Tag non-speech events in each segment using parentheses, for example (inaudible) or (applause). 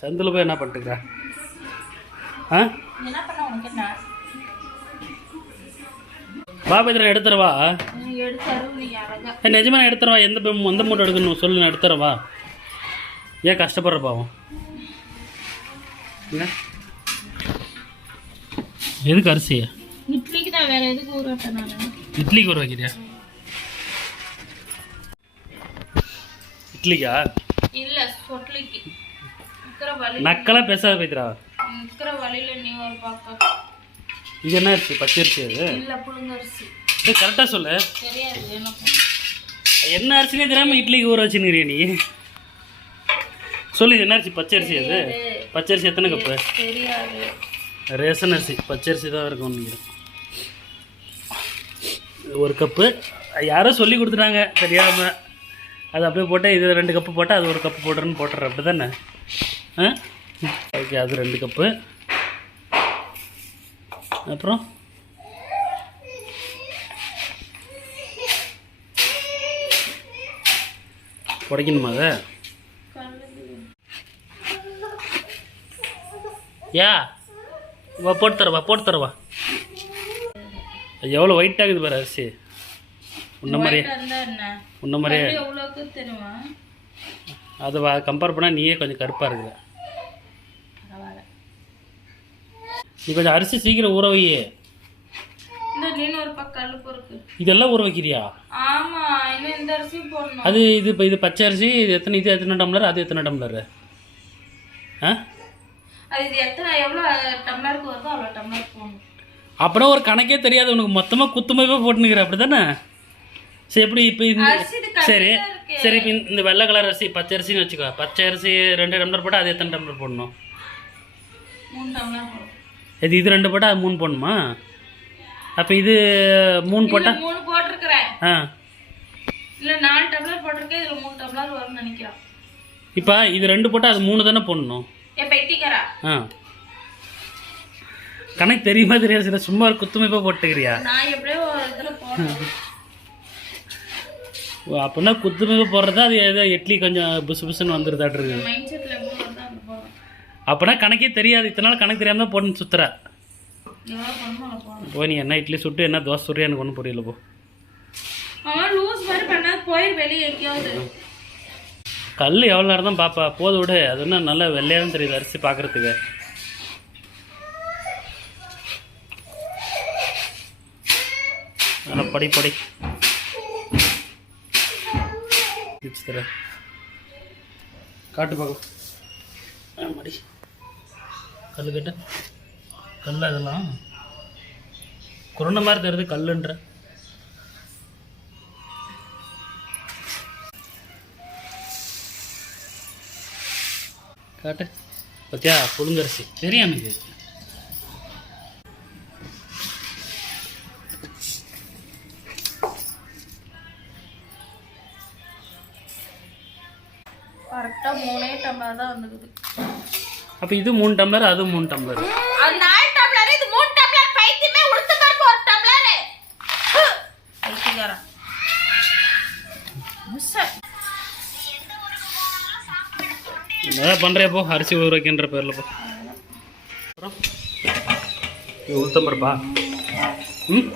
சந்தில் போய் என்ன பண்ணிட்டுக்கிறா ஆ? பாபா இதில் எடுத்துறவா ஏ நிஜமா நான் எடுத்துறவா எந்த எந்த மூட்டை எடுக்கணும் சொல்லு நான் எடுத்துறவா ஏன் கஷ்டப்படுற பாவம்? என்ன? எதுக்கு அரிசியா? இட்லிக்கு தான் வேற எதுக்கு இட்லிக்கு? ஒரு வைக்கிறியா இட்லிக்கா சொட்லிக்கு இருக்கிற வழி நக்கலாக பேசாத போய்த்துறா இருக்கிற வழியில நீ ஒரு பக்கம். இது என்ன அரிசி? பச்சை அரிசி அது? இல்ல புழுங்கரிசி கரெக்டாக சொல்லு. தெரியாது என்ன அரிசினே தெரியாமல் இட்லிக்கு ஊற வச்சுன்னுறியா நீ? சொல்லு இது என்ன அரிசி? பச்சை அரிசி அது? பச்சை அரிசி எத்தனை கப்பு? தெரியாது. ரேஷன் அரிசி. பச்சை அரிசி தான் இருக்கும் நினைக்கிறேன் ஒரு கப்பு. யாரோ சொல்லி கொடுத்துட்டாங்க தெரியாமல் அது அப்படியே போட்டால் இது ரெண்டு கப்பு போட்டால் அது ஒரு கப்பு போட்டுறேன்னு போட்டுற அப்படி தானே ஓகே அது ரெண்டு கப்பு. அப்புறம்? உடைக்கணுமா அதை? யா வா போட்டு தரவா போட்டு தரவா. எவ்வளோ ஒயிட் ஆகுது பாரு அரிசி. உன்ன மாதிரியே உன்ன மாதிரியே அதை கம்பேர் பண்ணால் நீயே கொஞ்சம் கருப்பாக இருக்குது நீ கொஞ்சம் அரிசி சீக்கிரம் ஊற வை இதெல்லாம் ஊற வைக்கிறியா? அது இது இப்போ இது பச்சை அரிசி இது எத்தனை இது எத்தனை டம்ளர் அது எத்தனை டம்ளர்? ஆ? அப்படின்னா ஒரு கணக்கே தெரியாது உனக்கு மொத்தமாக குத்துமையே போட்டுனுக்கிற அப்படி தானே சரி எப்படி இப்போ இது சரி சரி இப்போ இந்த வெள்ளை கலர் அரிசி பச்சை அரிசின்னு வச்சுக்கோ. பச்சை அரிசி ரெண்டு டம்ளர் போட்டால் அது எத்தனை டம்ளர் போடணும்? இது இது ரெண்டு போட்டால் அது மூணு போடணுமா? அப்போ இது மூணு போட்டால் மூணு போட்டிருக்கிறேன். ஆ. இல்ல நாலு டம்ளர் போட்டிருக்கேன். இதுல மூணு டம்ளர் வரும்னு நினைக்கிறேன். இப்போ இது ரெண்டு போட்டால் அது மூணு தானே போடணும்? ஆ. கணக்கு தெரியுமா தெரியாது சும்மா ஒரு குத்துமைப்பாக போட்டுக்கிறியா? நான் எப்படியோ இதுல போடுறேன் ஓ, (laughs) அப்படின்னா குத்துமைப்பாக போடுறதா அது ஏதோ இட்லி கொஞ்சம் புசு புசுன்னு வந்துருதாட்டு மைண்ட் அப்படின்னா கணக்கே தெரியாது. இத்தனை நாள் கணக்கு தெரியாமல் தான் போட்டு சுத்துற. போய் நீ என்ன இட்லி சுட்டு என்ன தோசை சுட்டு எனக்கு ஒன்றும் புரியல போ. கல் எவ்வளோ நேரம் தான் பாப்பா? போது விடு. அது என்ன நல்லா வெள்ளையாகவும் தெரியுது அரிசி பார்க்குறதுக்கு நல்லா படி படி. தரேன் காட்டு பார்க்கலாம் மடி கல் கட்டு. கல் அதெல்லாம் குருணை மாதிரி தெரியுது கல்லுன்ற. காட்டு. பத்தியா புழுங்கரிசி. தெரியும் எனக்கு. அப்போ இது மூணு டம்ளர் அது மூணு டம்ளர். அது நாலு டம்ளர் இது மூணு டம்ளர் பைத்தியமே உளுத்து பருப்பு ஒரு டம்ளர். பைத்தியக்காரன் மிஸ்ஸர் என்ன பண்ணுறே போ? அரிசி ஊற வைக்கின்ற பேரில் போ. அப்புறம் இது உளுத்தம்பருப்பா ம்?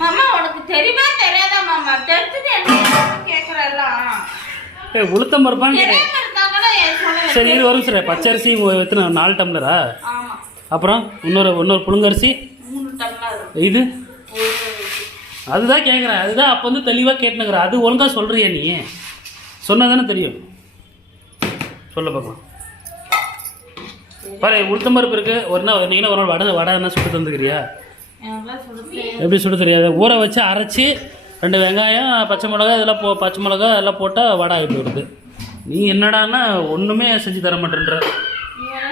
மாமா உனக்கு தெரியுமா தெரியாதா மாமா? தெரிஞ்சது என்ன கேட்குறல்லாம் ஏ என் சொல்ல சரி இது வரும் சார் பச்சை அரிசி உ- எத்தனை நாலு டம்ளரா? அப்புறம் இன்னொரு இன்னொரு புழுங்கரிசி? இது? அதுதான் கேட்குறேன் அதுதான் அப்போ வந்து தெளிவாக கேட்டுனுக்குறேன். அது ஒழுங்காக சொல்கிறியா நீ? சொன்னா தானே தெரியும். சொல்ல பார்க்கலாம். பாரு உளுத்தம்பருப்பு இருக்குது ஒரு நாள் நீங்களும் ஒரு நாள் வடை வடை என்ன சுட்டு தந்துக்கிறியா? எப்படி சுட தெரியாது? ஊற வச்சு அரைச்சி ரெண்டு வெங்காயம் பச்சை மிளகா இதெல்லாம் போ பச்சை மிளகா எல்லாம் போட்டால் வடை ஆகிட்டு வருது நீ என்னடான்னா ஒன்றுமே செஞ்சு தர மாட்டேன்ற. வேணா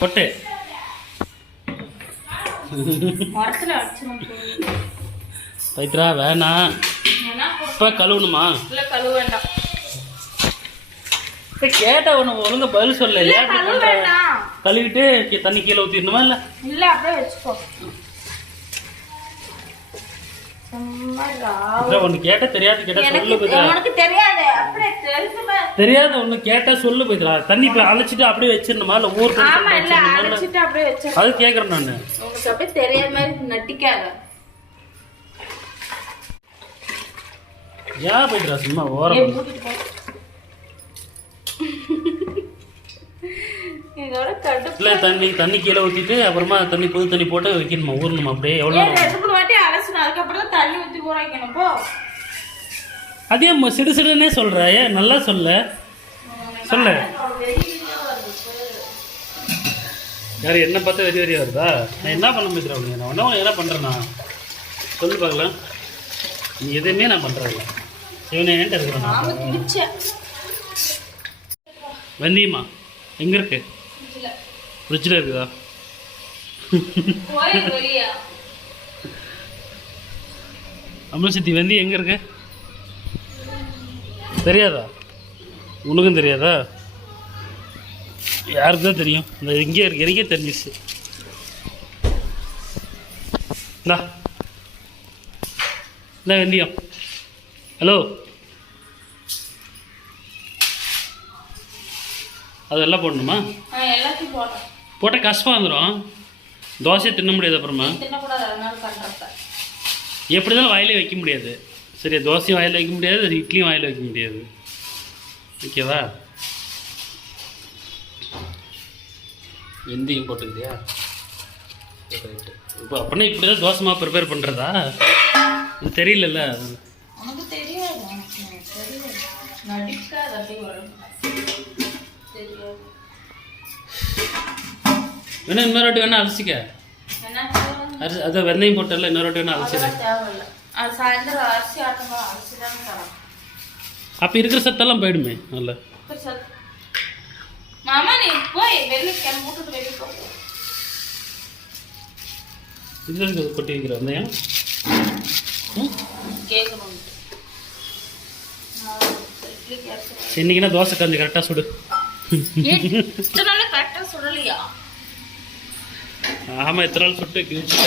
கொட்டு பைத்ரா வேணாம் ஏன்னா இப்போ கழுவணுமா? இல்லை கழுவ வேண்டாம். இப்போ கேட்ட ஒன்று ஒழுங்கா பதில் சொல்ல இல்லையா அப்படி கழுவ பண்ணுற வேண்டாம். கழுவிட்டு தண்ணி கீழே ஊற்றிடணுமா இல்லை? இல்லை அப்படியே வச்சுக்கோ சும்மா ரா. அதான் ஒன்று கேட்டா தெரியாது கேட்டா சொல்லு எனக்கு பவித்ரா உனக்கு தெரியாது அப்படியே தெரிஞ்சுமே தெரியாத ஒன்று கேட்டா சொல்லு பவித்ரா தண்ணி அழைச்சிட்டு அப்படியே வச்சிடணுமா? இல்லை ஊர் அது கேட்குறேன் நான். அப்படியே தெரியாத மாதிரி நட்டிக்காத. ஏன் பவித்ரா சும்மா ஓரம். (laughs) இதோட தண்ணி தண்ணி கீழே ஊற்றிட்டு அப்புறமா தண்ணி புது தண்ணி போட்டு வைக்கணுமா ஊறணுமா அப்படியே எவ்வளோ ரெண்டு மூணு வாட்டி அலசணும் அதுக்கப்புறம் தான் தண்ணி ஊற்றி ஊற வைக்கணும் போ. அதே ம- சிடு சிடுன்னே சொல்கிற ஏன் நல்லா சொல்ல. சொல்லு. யார் என்ன பார்த்தா வெறி வெறியா வருதா? நான் என்ன பண்ண முடியுது அவங்க நான் ஒன்றும் என்ன பண்ணுறேன்னா சொல்லு பார்க்கலாம். நீ எதுவுமே நான் பண்ணுறதில்ல சிவனே ஏன்ட்டு இருக்கிறேன் வெந்தியம்மா எங்கே இருக்கு? ஃப்ரிட்ஜில் இருக்குதா? அம்மா சித்தி வெந்தி எங்கே இருக்கு? தெரியாதா? உனக்கும் தெரியாதா? யாருக்கு தான் தெரியும்? இந்த இங்கே இருக்கு எனக்கே தெரிஞ்சிச்சு இந்தா. வெந்தயம் ஹலோ அதெல்லாம் போடணுமா? எல்லாத்தையும் போடணும். போட்டால் கஷ்டமாக வந்துடும் தோசையை தின்ன முடியாது அப்புறமா. எப்படி இருந்தாலும் வாயிலே வைக்க முடியாது. சரியா தோசையும் வாயில் வைக்க முடியாது இட்லியும் வாயில் வைக்க முடியாது. ஓகேவா? வெந்தயம் போட்டுக்கிறியா இப்போ அப்படின்னா இப்படி தான் தோசை மாவு ப்ரிப்பேர் பண்ணுறதா இது தெரியலல்ல. தெரியாது. வேணா இன்னொரு வாட்டி வேணா அலசிக்க? அரிசி அதை வெந்தயம் போட்டல இன்னொரு வாட்டி வேணா அலசிடு. அப்போ இருக்கிற சத்தெல்லாம் போயிடுமே நல்லா. மாமா நீ போய் வெளியே வெளியே போ. கொட்டி வைக்கிற வெந்தயம் இன்னைக்குன்னா தோசை கொஞ்சம் கரெக்டாக சுடு. கரெக்டாக சொல்லலையா ஆமாம் எத்தனை நாள் சுட்டு கிழிச்சு